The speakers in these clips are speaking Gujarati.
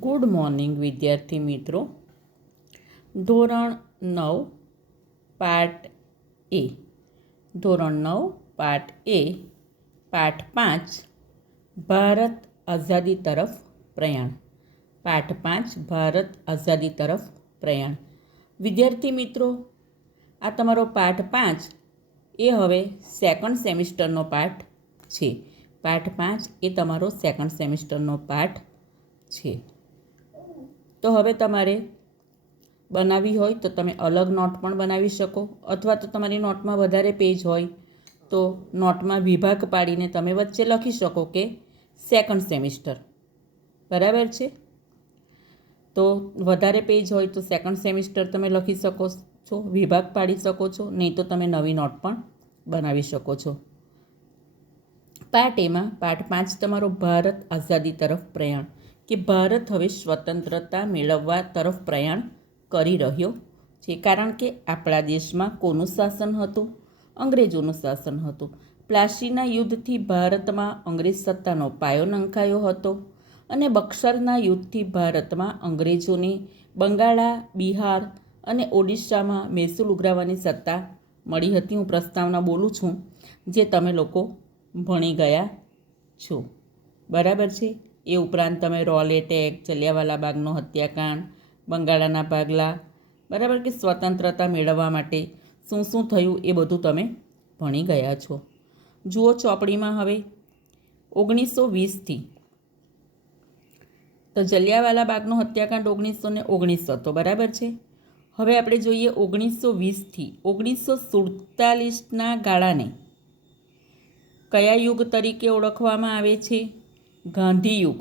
ગુડ મોર્નિંગ વિદ્યાર્થી મિત્રો. ધોરણ 9 પાઠ એ ધોરણ 9 પાઠ એ પાઠ 5 ભારત આઝાદી તરફ પ્રયાણ. પાઠ 5 ભારત આઝાદી તરફ પ્રયાણ. વિદ્યાર્થી મિત્રો, આ તમારો પાઠ 5 એ હવે સેકન્ડ સેમિસ્ટરનો પાઠ છે. પાઠ 5 એ તમારો સેકન્ડ સેમિસ્ટરનો પાઠ છે. તો હવે તમારે બનાવવી હોય તો તમે અલગ નોટ પણ બનાવી શકો, અથવા તો તમારી નોટમાં વધારે પેજ હોય તો નોટમાં વિભાગ પાડીને તમે વચ્ચે લખી શકો કે સેકન્ડ સેમિસ્ટર. બરાબર છે? તો વધારે પેજ હોય તો સેકન્ડ સેમિસ્ટર તમે લખી શકો છો, વિભાગ પાડી શકો છો, નહીં તો તમે નવી નોટ પણ બનાવી શકો છો. પાઠ એમાં પાઠ 5 તમારો ભારત આઝાદી તરફ પ્રયાણ, કે ભારત હવે સ્વતંત્રતા મેળવવા તરફ પ્રયાણ કરી રહ્યો છે. કારણ કે આપણા દેશમાં કોનું શાસન હતું? અંગ્રેજોનું શાસન હતું. પ્લાસીના યુદ્ધથી ભારતમાં અંગ્રેજ સત્તાનો પાયો નંખાયો હતો અને બક્સરના યુદ્ધથી ભારતમાં અંગ્રેજોને બંગાળા, બિહાર અને ઓડિશામાં મહેસૂલ ઉઘરાવવાની સત્તા મળી હતી. હું પ્રસ્તાવના બોલું છું જે તમે લોકો ભણી ગયા છો. બરાબર છે? એ ઉપરાંત તમે રોલ એટેક, જલિયાવાલા બાગનો હત્યાકાંડ, બંગાળાના ભાગલા, બરાબર, કે સ્વતંત્રતા મેળવવા માટે શું શું થયું એ બધું તમે ભણી ગયા છો. જુઓ ચોપડીમાં હવે 1920થી તો જલિયાવાલા બાગનો હત્યાકાંડ 1919 હતો. બરાબર છે? હવે આપણે જોઈએ 1920થી 1947ના ગાળાને કયા યુગ તરીકે ઓળખવામાં આવે છે? ગાંધીયુગ.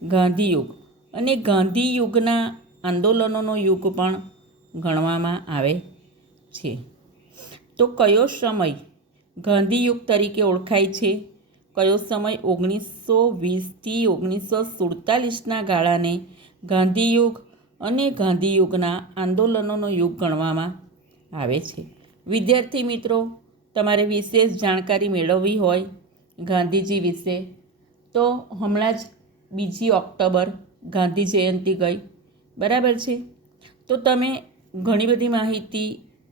ગાંધીયુગ અને ગાંધીયુગના આંદોલનોનો યુગ પણ ગણવામાં આવે છે. તો કયો સમય ગાંધીયુગ તરીકે ઓળખાય છે? કયો સમય? 1920થી 1947ના ગાળાને ગાંધીયુગ અને ગાંધીયુગના આંદોલનોનો યુગ ગણવામાં આવે છે. વિદ્યાર્થી મિત્રો, તમારે વિશેષ જાણકારી મેળવવી હોય ગાંધીજી વિશે તો હમણાં જ 2 ઓક્ટોબર ગાંધી જયંતિ ગઈ. બરાબર છે? તો તમે ઘણી બધી માહિતી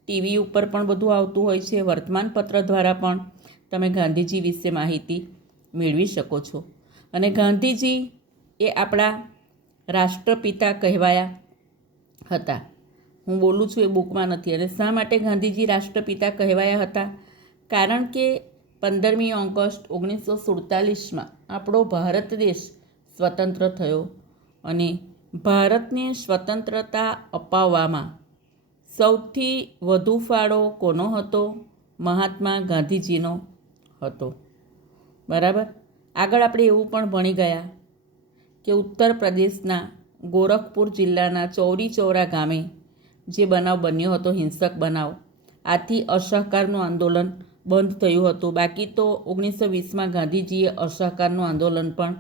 ટીવી ઉપર પણ બધું આવતું હોય છે, વર્તમાનપત્ર દ્વારા પણ તમે ગાંધીજી વિશે માહિતી મેળવી શકો છો. અને ગાંધીજી એ આપણા રાષ્ટ્રપિતા કહેવાયા હતા. હું બોલું છું એ બુકમાં નથી. અને શા માટે ગાંધીજી રાષ્ટ્રપિતા કહેવાયા હતા? કારણ કે 15મી ઓગસ્ટ 1947માં આપણો ભારત દેશ સ્વતંત્ર થયો અને ભારતને સ્વતંત્રતા અપાવવામાં સૌથી વધુ ફાળો કોનો હતો? મહાત્મા ગાંધીજીનો હતો. બરાબર? આગળ આપણે એવું પણ ભણી ગયા કે ઉત્તર પ્રદેશના ગોરખપુર જિલ્લાના ચૌરી ચૌરા ગામે જે બનાવ બન્યો હતો, હિંસક બનાવ, આથી અસહકારનું આંદોલન બંધ થયું હતું. બાકી તો 1920માં ગાંધીજીએ અસહકારનું આંદોલન પણ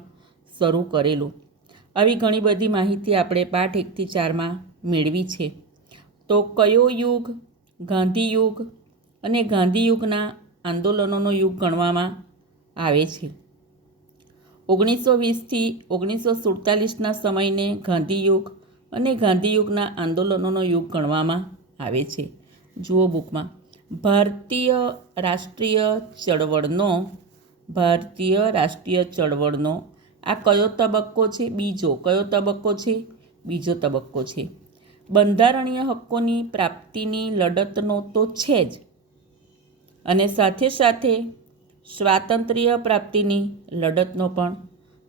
શરૂ કરેલું. આવી ઘણી બધી માહિતી આપણે પાઠ 1થી 4માં મેળવી છે. તો કયો યુગ ગાંધીયુગ અને ગાંધીયુગના આંદોલનોનો યુગ ગણવામાં આવે છે? 1920થી 1947ના સમયને ગાંધીયુગ અને ગાંધીયુગના આંદોલનોનો યુગ ગણવામાં આવે છે. જુઓ બુકમાં, ભારતીય રાષ્ટ્રીય ચળવળનો આ કયો તબક્કો છે? બીજો. કયો તબક્કો છે? બીજો તબક્કો છે. બંધારણીય હક્કોની પ્રાપ્તિની લડતનો તો છે જ, અને સાથે સાથે સ્વાતંત્ર્ય પ્રાપ્તિની લડતનો પણ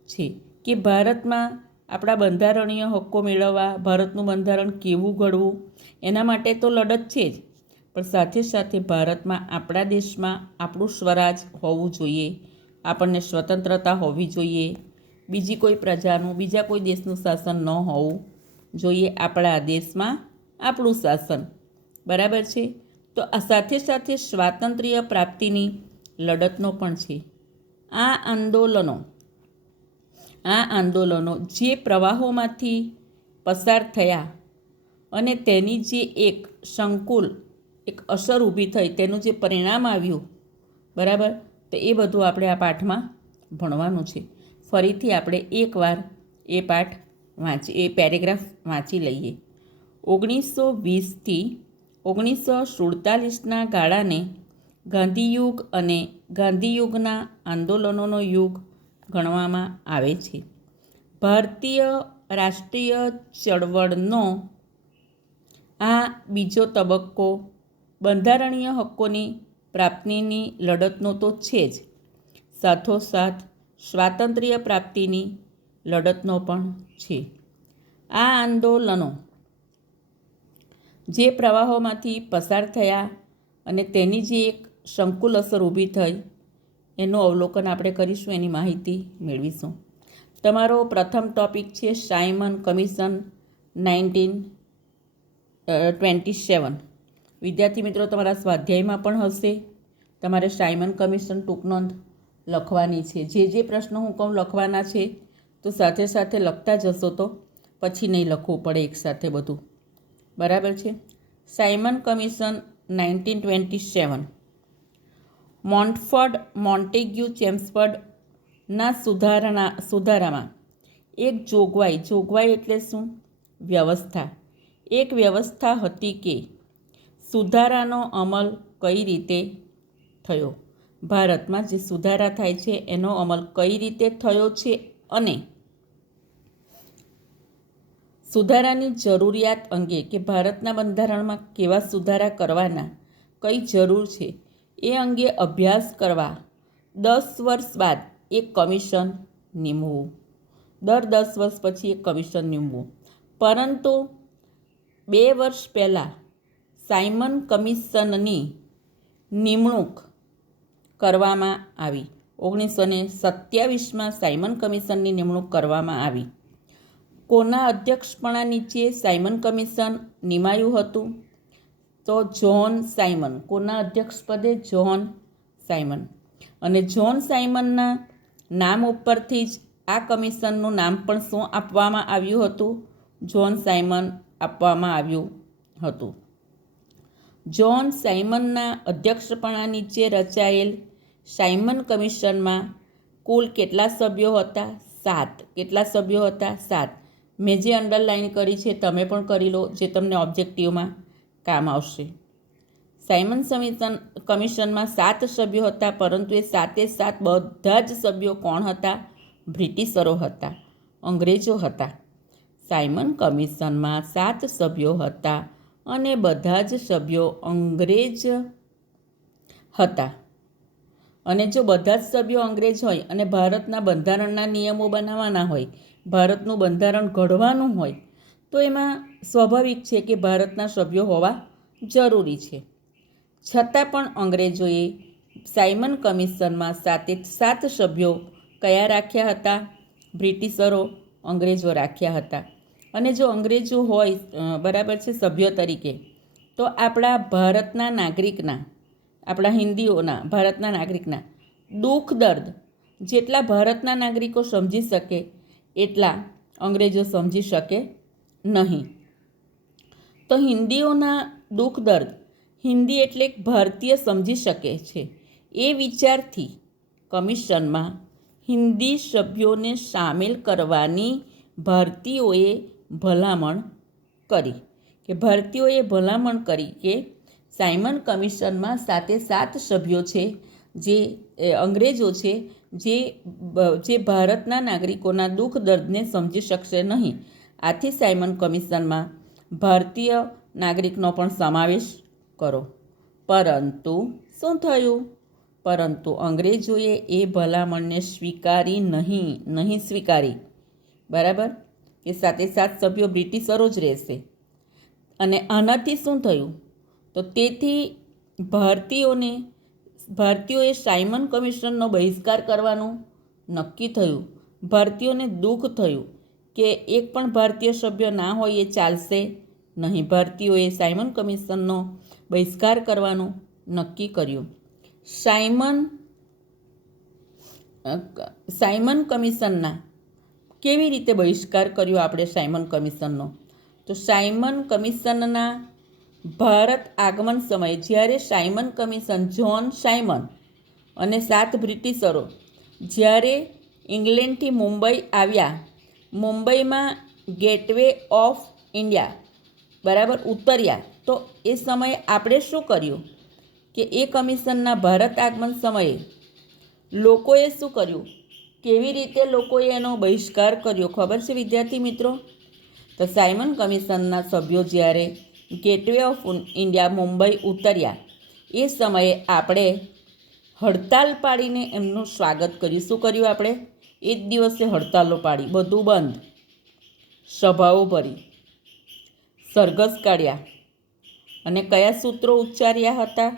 છે. કે ભારતમાં આપણા બંધારણીય હક્કો મેળવવા, ભારતનું બંધારણ કેવું ઘડવું, એના માટે તો લડત છે જ, પણ સાથે સાથે ભારતમાં, આપણા દેશમાં આપણું સ્વરાજ હોવું જોઈએ, આપણને સ્વતંત્રતા હોવી જોઈએ, બીજી કોઈ પ્રજાનું, બીજા કોઈ દેશનું શાસન ન હોવું જોઈએ, આપણા દેશમાં આપણું શાસન. બરાબર છે? તો આ સાથે સાથે સ્વાતંત્ર્ય પ્રાપ્તિની લડતનો પણ છે. આ આંદોલનો જે પ્રવાહોમાંથી પસાર થયા અને તેની જે એક સંકુલ એક અસર ઊભી થઈ, તેનું જે પરિણામ આવ્યું, બરાબર, તો એ બધું આપણે આ પાઠમાં ભણવાનું છે. ફરીથી આપણે એકવાર એ પેરેગ્રાફ વાંચી લઈએ. 1920થી 1947ના ગાળાને ગાંધીયુગ અને ગાંધીયુગના આંદોલનોનો યુગ ગણવામાં આવે છે. ભારતીય રાષ્ટ્રીય ચળવળનો આ બીજો તબક્કો બંધારણીય હક્કોની પ્રાપ્તિની લડતનો તો છે જ, સાથોસાથ સ્વાતંત્ર્ય પ્રાપ્તિની લડતનો પણ છે. આ આંદોલનો જે પ્રવાહોમાંથી પસાર થયા અને તેની જે એક સંકુલ અસર ઊભી થઈ એનું અવલોકન આપણે કરીશું, એની માહિતી મેળવીશું. તમારો પ્રથમ ટૉપિક છે સાયમન કમિશન 1927. વિદ્યાર્થી મિત્રો, તમારા સ્વાધ્યાયમાં પણ હશે. તમારે સાયમન કમિશન ટૂંક નોંધ લખવાની છે. જે પ્રશ્નો હું કહું લખવાના છે તો સાથે સાથે લખતા જશો તો પછી નહીં લખવું પડે એકસાથે બધું. બરાબર છે. Simon commission 1927. મોન્ટફોર્ડ મોન્ટેગ્યુ ચેમ્સફર્ડના સુધારામાં એક જોગવાઈ એટલે શું? વ્યવસ્થા. એક વ્યવસ્થા હતી કે સુધારાનો અમલ કઈ રીતે થયો. ભારતમાં જે સુધારા થાય છે એનો અમલ કઈ રીતે થયો છે અને સુધારાની જરૂરિયાત અંગે કે ભારતના બંધારણમાં કેવા સુધારા કરવાના, કઈ જરૂર છે એ અંગે અભ્યાસ કરવા 10 વર્ષ બાદ એક કમિશન નીમવું. દર 10 વર્ષ પછી એક કમિશન નીમવું. પરંતુ 2 વર્ષ પહેલાં સાયમન કમિશનની નિમણૂક કરવામાં આવી. 1927માં સાયમન કમિશનની નિમણૂક કરવામાં આવી. કોના અધ્યક્ષપણા નીચે સાયમન કમિશન નિમાયું હતું? તો જ્હોન સાયમન. કોના અધ્યક્ષપદે? John Simon. અને જ્હોન સાયમનના નામ ઉપરથી જ આ કમિશનનું નામ પણ શું આપવામાં આવ્યું હતું? જ્હોન સાયમન આપવામાં આવ્યું હતું. જ્હોન સાયમનના અધ્યક્ષપણા નીચે રચાયેલ સાયમન કમિશનમાં કુલ કેટલા સભ્યો હતા? 7. કેટલા સભ્યો હતા? 7. મેં જે અંડરલાઇન કરી છે તમે પણ કરી લો, જે તમને ઓબ્જેક્ટિવમાં કામ આવશે. સાયમન કમિશનમાં 7 સભ્યો હતા, પરંતુ એ 7 બધા જ સભ્યો કોણ હતા? બ્રિટિશરો હતા, અંગ્રેજો હતા. સાયમન કમિશનમાં 7 સભ્યો હતા અને બધા જ સભ્યો અંગ્રેજ હતા. અને જો બધા જ સભ્યો અંગ્રેજ હોય અને ભારતના બંધારણના નિયમો બનાવવાના હોય, ભારતનું બંધારણ ઘડવાનું હોય, તો એમાં સ્વાભાવિક છે કે ભારતના સભ્યો હોવા જરૂરી છે. છતાં પણ અંગ્રેજોએ સાયમન કમિશનમાં 7 સભ્યો કયા રાખ્યા હતા? બ્રિટિશરો, અંગ્રેજો રાખ્યા હતા. અને જો અંગ્રેજો હોય બરાબર છે સભ્ય તરીકે, તો આપણા ભારતના નાગરિકના, આપણા હિન્દીઓના, ભારતના નાગરિકના દુઃખ દર્દ જેટલા ભારતના નાગરિકો સમજી શકે એટલા અંગ્રેજો સમજી શકે નહીં. તો હિન્દીઓના દુઃખ દર્દ હિન્દી એટલે ભારતીય સમજી શકે છે એ વિચારથી કમિશનમાં હિન્દી સભ્યોને સામેલ કરવાની ભારતીયોએ ભલામણ કરી. કે સાયમન કમિશનમાં 7 સભ્યો છે જે અંગ્રેજો છે, જે ભારતના નાગરિકોના દુઃખ દર્દને સમજી શકશે નહીં. આથી સાયમન કમિશનમાં ભારતીય નાગરિકનો પણ સમાવેશ કરો. પરંતુ શું થયું? પરંતુ અંગ્રેજોએ એ ભલામણને નહીં સ્વીકારી. બરાબર? એ 7 સભ્યો બ્રિટિશરો જ રહેશે. અને આનાથી શું થયું? તો તેથી ભારતીયોએ સાયમન કમિશનનો બહિષ્કાર કરવાનું નક્કી થયું. ભારતીયોને દુઃખ થયું કે એક પણ ભારતીય સભ્ય ના હોય એ ચાલશે નહીં. ભારતીયોએ સાયમન કમિશનનો બહિષ્કાર કરવાનું નક્કી કર્યું. સાયમન કમિશનના કેવી રીતે બહિષ્કાર કર્યો આપણે સાયમન કમિશનનો? તો સાયમન કમિશનના ભારત આગમન સમયે જ્યારે સાયમન કમિશન, જ્હોન સાયમન અને 7 બ્રિટિશરો જ્યારે ઇંગ્લેન્ડથી મુંબઈ આવ્યા મુંબઈમાં ગેટવે ઓફ ઇન્ડિયા બરાબર ઉતર્યા, તો એ સમયે આપણે શું કર્યું કે એ કમિશનના ભારત આગમન સમયે લોકોએ શું કર્યું, કેવી રીતે લોકોએ એનો બહિષ્કાર કર્યો ખબર છે વિદ્યાર્થી મિત્રો? તો સાયમન કમિશનના સભ્યો જ્યારે ગેટવે ઓફ ઇન્ડિયા મુંબઈ ઉતર્યા એ સમયે આપણે હડતાલ પાડીને એમનું સ્વાગત કર્યું. શું કર્યું આપણે? એ જ દિવસે હડતાલો પાડી, બધું બંધ, સભાઓ ભરી, સરઘસ કાઢ્યા અને કયા સૂત્રો ઉચ્ચાર્યા હતા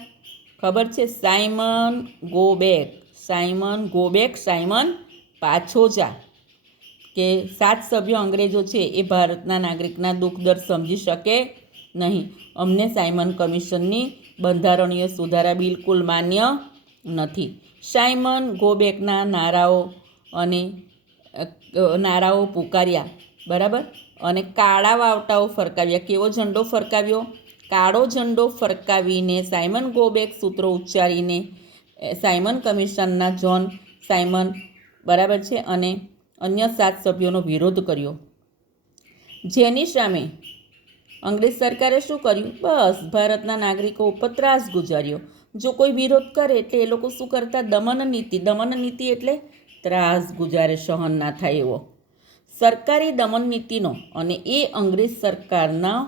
ખબર છે? Simon go back, Simon go back, Simon પાછો જા. કે 7 સભ્યો અંગ્રેજો છે એ ભારતના નાગરિકના દુઃખ દર્દ સમજી શકે નહીં. અમને સાયમન કમિશનની બંધારણીય સુધારા બિલકુલ માન્ય નથી. સાયમન ગો બેકના નારાઓ પુકાર્યા બરાબર, અને કાળા વાવટાઓ ફરકાવ્યા. કેવો ઝંડો ફરકાવ્યો? કાળો ઝંડો ફરકાવીને સાયમન ગો બેક સૂત્રો ઉચ્ચારીને સાયમન કમિશનના જોન સાયમન બરાબર છે અને અન્ય 7 સભ્યોનો વિરોધ કર્યો, જેની સામે અંગ્રેજ સરકારે શું કર્યું? બસ ભારતના નાગરિકો ઉપર ત્રાસ ગુજાર્યો. જો કોઈ વિરોધ કરે એટલે એ લોકો શું કરતા? દમન નીતિ એટલે ત્રાસ ગુજારે, સહન ના થાય એવો. સરકારી દમન નીતિનો અને એ અંગ્રેજ સરકારના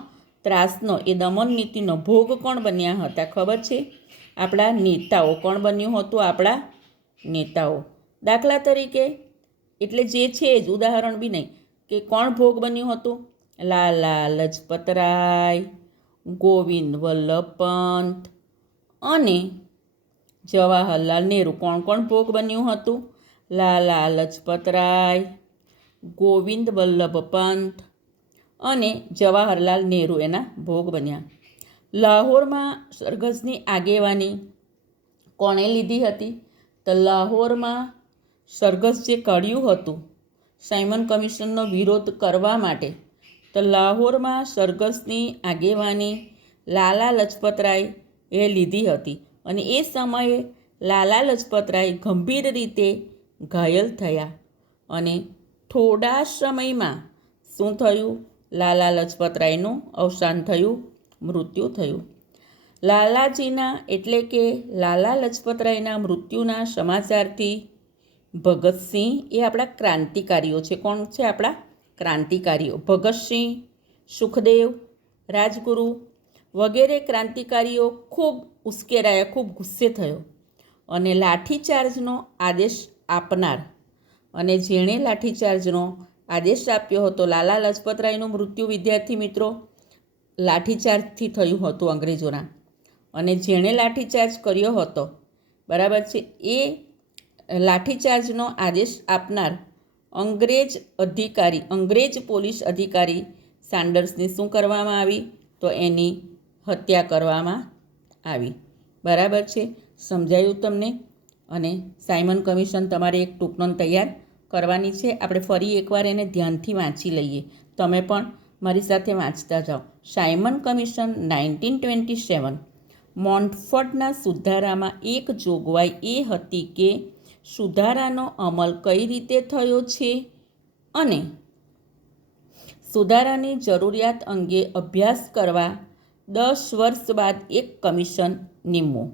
ત્રાસનો, એ દમન નીતિનો ભોગ કોણ બન્યા હતા ખબર છે? આપણા નેતાઓ. કોણ બન્યું હતું? આપણા નેતાઓ. દાખલા તરીકે એટલે જે છે જ, ઉદાહરણ બી નહીં, કે કોણ ભોગ બન્યું હતું? લાલા લજપતરાય, ગોવિંદ વલ્લભ પંત અને જવાહરલાલ નહેરુ. કોણ કોણ ભોગ બન્યું હતું? લાલા લજપતરાય, ગોવિંદ વલ્લભ પંત અને જવાહરલાલ નહેરુ એના ભોગ બન્યા. લાહોરમાં સરઘસની આગેવાની કોણે લીધી હતી? તો લાહોરમાં સરઘસ જે કાઢ્યું હતું સાયમન કમિશનનો વિરોધ કરવા માટે, તો લાહોરમાં સરઘસની આગેવાની લાલા લજપતરાય એ લીધી હતી. અને એ સમયે લાલા લજપતરાય ગંભીર રીતે ઘાયલ થયા અને થોડા સમયમાં શું થયું? લાલા લજપતરાયનું અવસાન થયું, મૃત્યુ થયું. લાલાજીના એટલે કે લાલા લજપતરાયના મૃત્યુના સમાચારથી ભગતસિંહ, એ આપણા ક્રાંતિકારીઓ છે. કોણ છે આપણા ક્રાંતિકારીઓ? ભગતસિંહ, સુખદેવ, રાજગુરુ વગેરે ક્રાંતિકારીઓ ખૂબ ઉશ્કેરાયા, ખૂબ ગુસ્સે થયો અને લાઠીચાર્જનો આદેશ આપનાર, અને જેણે લાઠીચાર્જનો આદેશ આપ્યો હતો, લાલા લજપતરાયનું મૃત્યુ વિદ્યાર્થી મિત્રો લાઠીચાર્જથી થયું હતું અંગ્રેજોના, અને જેણે લાઠીચાર્જ કર્યો હતો બરાબર છે, એ લાઠીચાર્જનો આદેશ આપનાર અંગ્રેજ પોલીસ અધિકારી સાન્ડર્સની શું કરવામાં આવી? તો એની હત્યા કરવામાં આવી. બરાબર છે? સમજાયું તમને? અને સાયમન કમિશન તમારે એક ટૂંકનોંધ તૈયાર કરવાની છે. આપણે ફરી એકવાર એને ધ્યાનથી વાંચી લઈએ. તમે પણ મારી સાથે વાંચતા જાઓ. Simon commission 1927. મોન્ટફોર્ટના સુધારામાં એક જોગવાઈ એ હતી કે સુધારાનો અમલ કઈ રીતે થયો છે અને સુધારાની જરૂરિયાત અંગે અભ્યાસ કરવા 10 વર્ષ બાદ એક કમિશન નીમવું.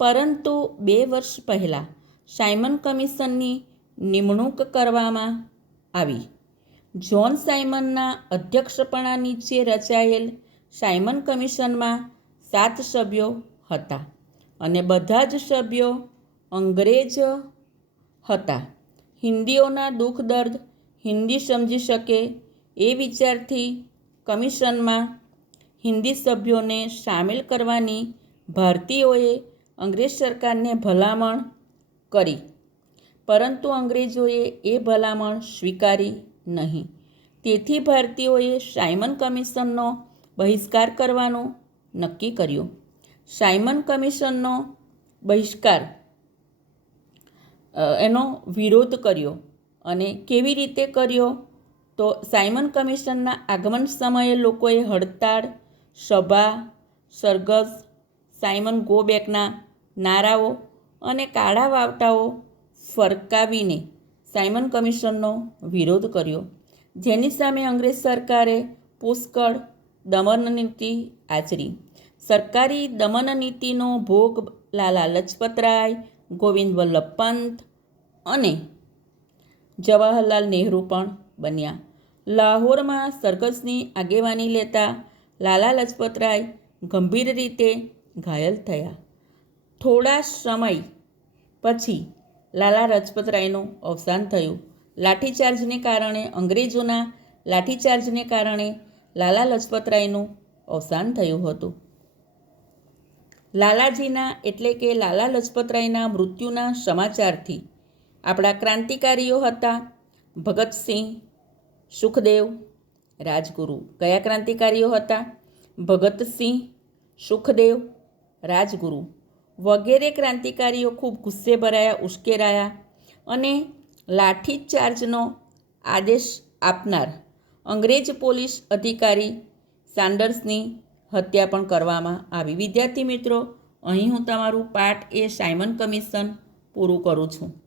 પરંતુ 2 વર્ષ પહેલાં સાયમન કમિશનની નિમણૂક કરવામાં આવી. જ્હોન સાયમનના અધ્યક્ષપણા નીચે રચાયેલ સાયમન કમિશનમાં 7 સભ્યો હતા અને બધા જ સભ્યો અંગ્રેજ હતા. હિન્દીઓના દુઃખ દર્દ હિન્દી સમજી શકે એ વિચારથી કમિશનમાં હિન્દી સભ્યોને સામેલ કરવાની ભારતીયોએ અંગ્રેજ સરકારને ભલામણ કરી, પરંતુ અંગ્રેજોએ એ ભલામણ સ્વીકારી નહીં. તેથી ભારતીયોએ સાયમન કમિશનનો બહિષ્કાર કરવાનું નક્કી કર્યું. સાયમન કમિશનનો બહિષ્કાર એનો વિરોધ કર્યો. અને કેવી રીતે કર્યો? તો સાયમન કમિશનના આગમન સમયે લોકોએ હડતાળ, સભા, સરઘસ, સાયમન ગો બેકના નારાઓ અને કાળા વાવટાઓ ફરકાવીને સાયમન કમિશનનો વિરોધ કર્યો. જેની સામે અંગ્રેજ સરકારે પુષ્કળ દમન નીતિ આચરી. સરકારી દમન નીતિનો ભોગ લાલા લજપતરાય, ગોવિંદ વલ્લભ પંત અને જવાહરલાલ નહેરુ પણ બન્યા. લાહોરમાં સરઘસની આગેવાની લેતા લાલા લજપતરાય ગંભીર રીતે ઘાયલ થયા. થોડા સમય પછી લાલા લજપતરાયનું અવસાન થયું. અંગ્રેજોના લાઠીચાર્જને કારણે લાલા લજપતરાયનું અવસાન થયું હતું. લાલાજીના એટલે કે લાલા લજપતરાયના મૃત્યુના સમાચારથી આપણા ક્રાંતિકારીઓ હતા ભગતસિંહ, સુખદેવ, રાજગુરુ. કયા ક્રાંતિકારીઓ હતા? ભગતસિંહ, સુખદેવ, રાજગુરુ વગેરે ક્રાંતિકારીઓ ખૂબ ગુસ્સે ભરાયા, ઉશ્કેરાયા અને લાઠીચાર્જનો આદેશ આપનાર અંગ્રેજ પોલીસ અધિકારી સાન્ડર્સની હત્યા પણ કરવામાં આવી. વિદ્યાર્થી મિત્રો, અહીં હું તમારું પાર્ટ એ સાયમન કમિશન પૂરું કરું છું.